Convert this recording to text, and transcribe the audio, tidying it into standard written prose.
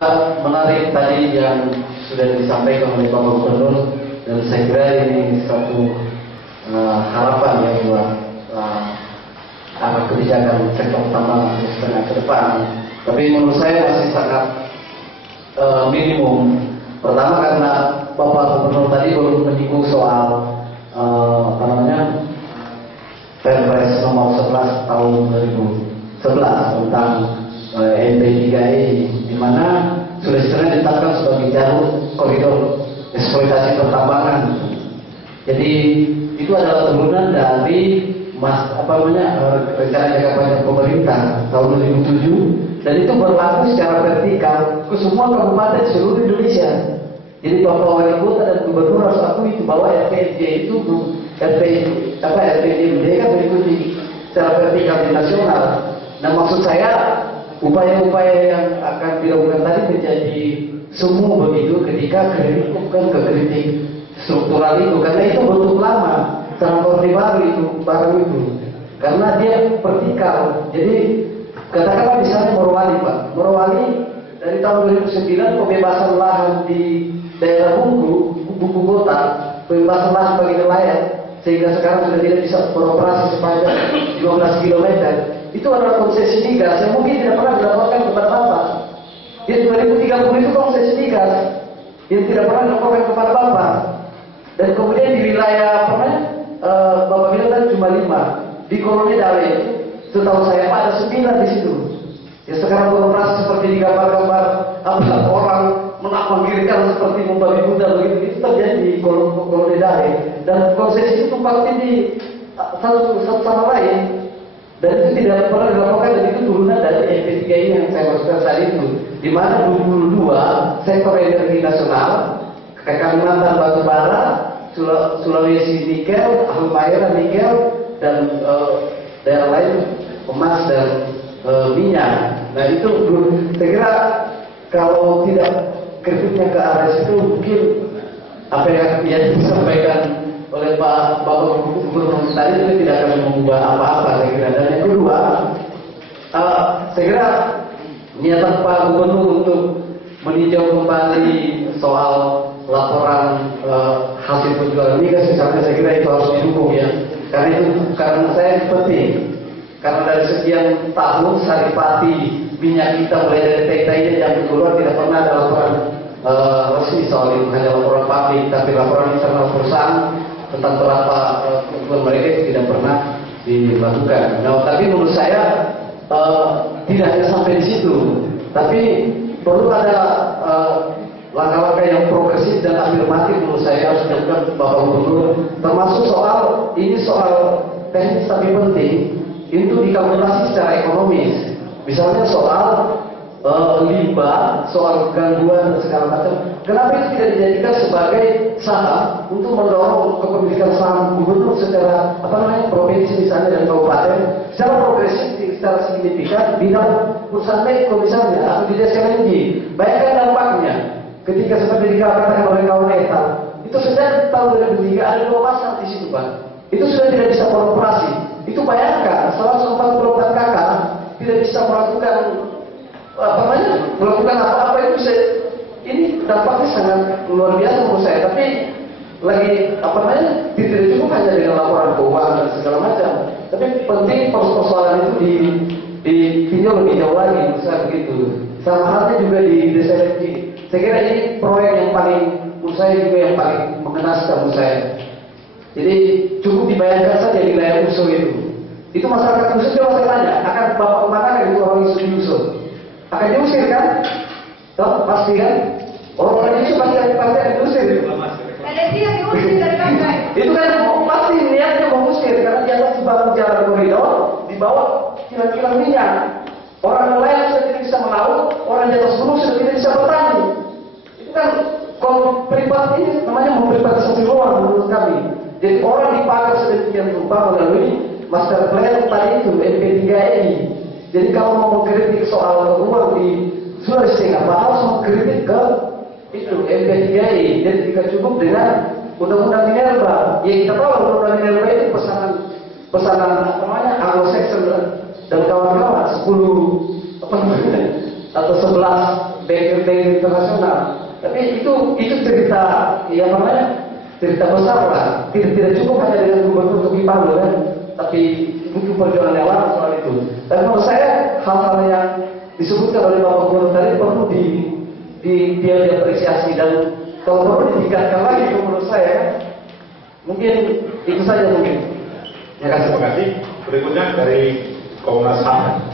Menarik tadi yang sudah disampaikan oleh Bapak Gubernur, dan saya kira ini satu harapan ya buat arah kebijakan sektor tambang setengah ke depan. Tapi menurut saya masih sangat minimum. Pertama karena Bapak Gubernur tadi belum menyinggung soal Perpres nomor 11 tahun 2011 tentang MP3I, di mana sudah ditetapkan sebagai jalur koridor eksploitasi pertambangan. Jadi itu adalah turunan dari rencana jangka panjang pemerintah tahun 2007, dan itu berlaku secara vertikal ke semua kabupaten seluruh Indonesia. Jadi Bapak Wali Kota dan Gubernur harus akui itu bahwa RPJ itu RPJ Merdeka mengikuti secara vertikal di nasional. Nah, maksud saya upaya-upaya yang akan dilakukan tadi menjadi semu begitu ketika kritik bukan ke kritik struktural itu, karena itu bentuk lama transportasi baru itu karena dia vertikal. Jadi katakanlah misalnya Morowali, Pak, Morowali dari tahun 2009 pembebasan lahan di daerah buku kota, pembebasan lahan bagi nelayan, sehingga sekarang sudah tidak bisa beroperasi sepanjang 15 km. Itu adalah konsesi migas yang mungkin tidak pernah dilaporkan kepada Bapak. Di 2030 itu konsesi migas yang tidak pernah dilaporkan kepada Bapak. Dan kemudian di wilayah Bapak bilang tadi cuma 5. Di Koloni Dale, setahu saya Pak ada 9 di situ. Ya sekarang beroperasi seperti di gambar-gambar orang mengamanggirkan seperti membabi Buddha begitu. Itu terjadi di Koloni Dale. Dan konsesi itu tumpang tindih satu sama lain. Dan itu tidak pernah dilaporkan, dan itu turunan dari MP3I yang saya maksudkan tadi itu, di mana 22 sektor energi nasional, Kalimantan batubara, Sulawesi nikel, Halmahera nikel, dan daerah lain emas dan minyak. Nah itu saya kira kalau tidak kritiknya ke arah situ, mungkin apa yang disampaikan oleh Bapak Gubernur tadi itu tidak akan mengubah apa-apa, saya kira. Dan yang kedua, saya kira niatan Pak Gubernur untuk meninjau kembali soal laporan hasil penjualan migas, misalnya, saya kira itu harus didukung ya. Karena saya penting. Karena dari sekian tahun Saripati minyak kita mulai dari TKI yang keluar tidak pernah ada laporan resmi soal itu, hanya laporan publik, tapi laporan internal perusahaan tentang berapa keuntungan mereka itu tidak pernah dilakukan. Nah, tapi menurut saya tidak hanya sampai di situ, tapi perlu ada langkah-langkah yang progresif dan afirmatif menurut saya harus dilakukan Bapak Gubernur, termasuk soal teknis tapi penting itu dikalkulasi secara ekonomis. Misalnya soal limbah, soal gangguan dan segala macam. Kenapa itu tidak dijadikan sebagai saham untuk mendorong kepemilikan saham gubernur secara provinsi misalnya dan kabupaten secara progresif, secara signifikan di dalam perusahaan Medco misalnya atau di desa LNG. Bayangkan dampaknya ketika seperti dikatakan oleh kawan Eta, itu sejak tahun 2003 ada 2 pasar di situ, Pak. Itu sudah tidak bisa beroperasi. Itu bayangkan 144 kakak tidak bisa melakukan apa-apa, itu bisa, ini dampaknya sangat luar biasa menurut saya. Tapi lagi tidak cukup hanya dengan laporan keuangan dan segala macam, tapi penting persoalan itu ditinjau lebih jauh lagi menurut saya begitu. Sama halnya juga di desa LNG. Saya kira ini proyek yang paling menurut saya juga yang paling mengenaskan menurut saya. Jadi cukup dibayangkan saja di wilayah Uso itu. Itu masyarakat Uso, coba saya tanya, akan Bapak kemana itu orang Uso? Akan diusir kan? Tahu pasti kan? Orang itu pasti akan diusir. Ada sih yang diusir dari partai. Itu kan pasti niatnya mengusir karena di atas dibangun jalan koridor, di bawah kilang-kilang minyak. Orang nelayan sudah tidak bisa melaut, orang di atas gunung sudah tidak bisa bertani. Itu kan kalau privat ini namanya memprivatisasi ruang menurut kami. Jadi orang dipakai sedemikian rupa melalui master plan tadi itu MP3I. Jadi kalau mau mengkritik soal ruang di Sulawesi Tengah, harus mengkritik ke itu MP3I. Jadi jika cukup dengan undang-undang minerba, ya kita tahu undang-undang minerba itu pesanan Anglo-Saxon dan kawan-kawan 10 atau 11 bank internasional. Tapi itu cerita, ya namanya cerita besar lah. Tidak cukup hanya dengan gubernur Toki Palu kan, tapi butuh perjuangan yang lama soal itu. Dan menurut saya hal-hal yang disebutkan oleh Bapak Gubernur tadi perlu dia diapresiasi, dan kalau perlu ditingkatkan lagi menurut saya. Mungkin itu saja mungkin. Terima kasih. Berikutnya dari Komnas HAM.